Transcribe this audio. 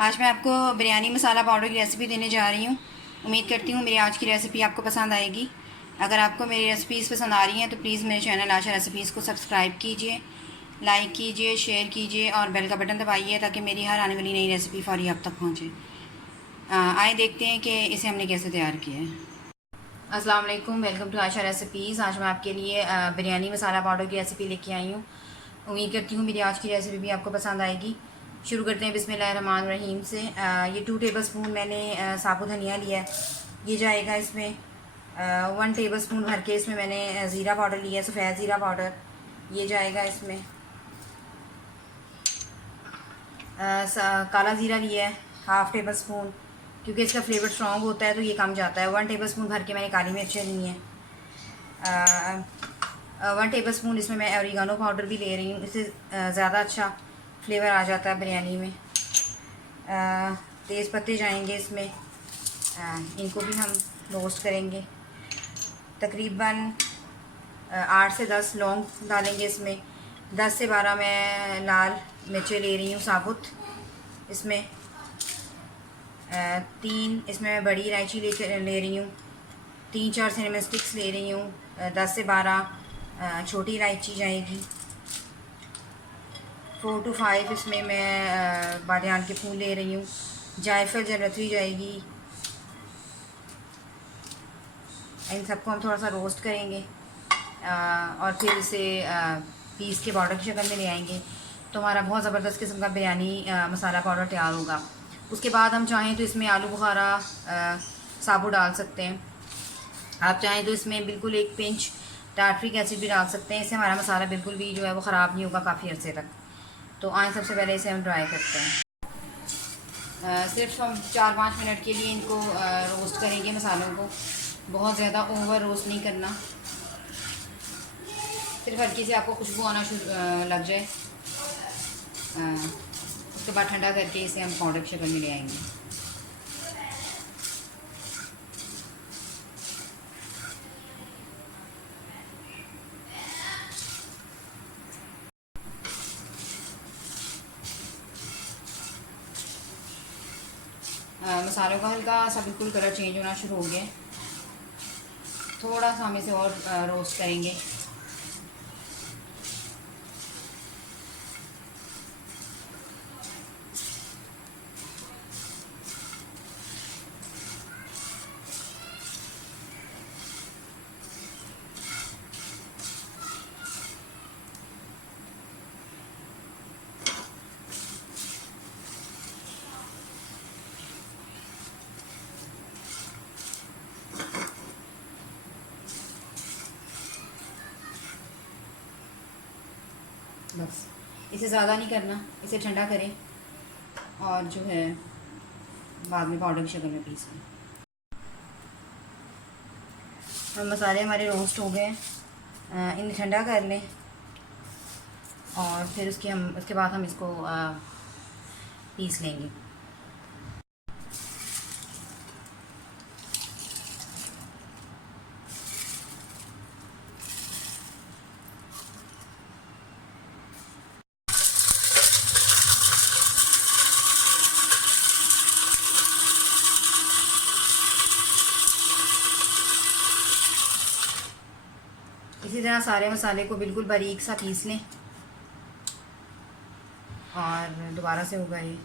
आज मैं आपको बिरयानी मसाला पाउडर की रेसिपी देने जा रही हूँ। उम्मीद करती हूँ मेरी आज की रेसिपी आपको पसंद आएगी। अगर आपको मेरी रेसिपीज़ पसंद आ रही हैं तो प्लीज़ मेरे चैनल आशा रेसिपीज़ को सब्सक्राइब कीजिए, लाइक कीजिए, शेयर कीजिए और बेल का बटन दबाइए ताकि मेरी हर आने वाली नई रेसिपी फौरी आप तक पहुँचे। आए देखते हैं कि इसे हमने कैसे तैयार किया है। अस्सलाम वालेकुम, वेलकम टू आशा रेसिपीज़। आज मैं आपके लिए बिरयानी मसाला पाउडर की रेसिपी लेके आई हूँ। उम्मीद करती हूँ मेरी आज की रेसिपी भी आपको पसंद आएगी। शुरू करते हैं बिस्मिल्लाहिर्रहमानिर्रहीम से। ये 2 टेबलस्पून मैंने साबुत धनिया लिया है, ये जाएगा इसमें। 1 टेबलस्पून भर के इसमें मैंने ज़ीरा पाउडर लिया है, सफ़ेद ज़ीरा पाउडर, ये जाएगा इसमें। काला ज़ीरा लिया है 1/2 टेबलस्पून, क्योंकि इसका फ्लेवर स्ट्रॉन्ग होता है तो ये कम जाता है। 1 टेबलस्पून भर के मैंने काली मिर्चें ली हैं। 1 टेबलस्पून इसमें मैं ओरिगानो पाउडर भी ले रही हूँ, इससे ज़्यादा अच्छा फ्लेवर आ जाता है बिरयानी में। तेज़ पत्ते जाएंगे इसमें, इनको भी हम रोस्ट करेंगे। तकरीबन 8 से 10 लौंग डालेंगे इसमें। 10 से 12 मैं लाल मिर्चें ले रही हूँ साबुत इसमें। 3 इसमें मैं बड़ी इलायची ले रही हूँ। 3-4 सिनेमन स्टिक्स ले रही हूँ। 10 से 12 छोटी इलायची जाएगी। 4 to 5 इसमें मैं बादियान के फूल ले रही हूँ। जायफल जावित्री जाएगी। इन सबको हम थोड़ा सा रोस्ट करेंगे और फिर इसे पीस के पाउडर की शक्ल में ले आएंगे तो हमारा बहुत ज़बरदस्त किस्म का बिरयानी मसाला पाउडर तैयार होगा। उसके बाद हम चाहें तो इसमें आलू बुखारा साबुत डाल सकते हैं। आप चाहें तो इसमें बिल्कुल 1 पिंच टार्ट्रिक एसिड भी डाल सकते हैं। इससे हमारा मसाला बिल्कुल भी जो है वो ख़राब नहीं होगा काफ़ी अर्से तक। तो आए सबसे पहले इसे हम ड्राई करते हैं। सिर्फ हम 4-5 मिनट के लिए इनको रोस्ट करेंगे मसालों को। बहुत ज़्यादा ओवर रोस्ट नहीं करना, सिर्फ हल्की से आपको खुशबू आना शुरू लग जाए। उसके बाद ठंडा करके इसे हम पाउडर की शक्ल में ले आएंगे। मसालों का हल्का सा बिल्कुल कलर चेंज होना शुरू हो गया। थोड़ा सा हम इसे और रोस्ट करेंगे। बस इसे ज़्यादा नहीं करना, इसे ठंडा करें और जो है बाद में पाउडर की शक्ल में पीस लें। हम मसाले हमारे रोस्ट हो गए, इन्हें ठंडा कर लें और फिर उसके बाद हम इसको पीस लेंगे। इसी तरह सारे मसाले को बिल्कुल बारीक सा पीस लें और दोबारा से होगा ये।